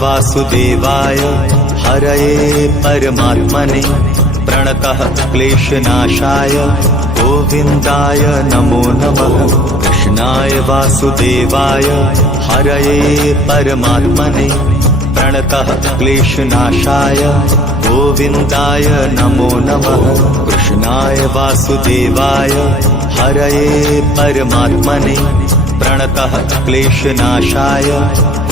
वासुदेवाय हरये परमात्मने प्रणतः क्लेशनाशाय गोविन्दाय नमो नमः। कृष्णाय वासुदेवाय हरये परमात्मने प्रणतः क्लेशनाशाय गोविन्दाय नमो नमः। कृष्णाय वासुदेवाय हरये परमात्मने प्रणतः क्लेशनाशाय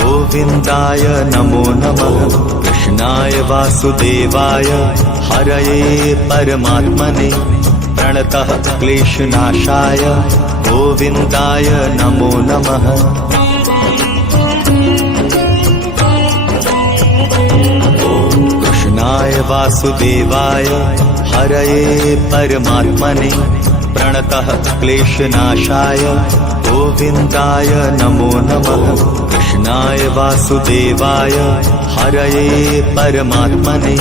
गोविन्दाय नमो नमः। कृष्णाय वासुदेवाय हरये परमात्मने प्रणतः क्लेशनाशाय गोविन्दाय नमो नमः। कृष्णाय वासुदेवाय हरये परमात्मने प्रणतः क्लेशनाशाय गोविन्दाय नमो नमः। कृष्णाय वासुदेवाय हरये परमात्मने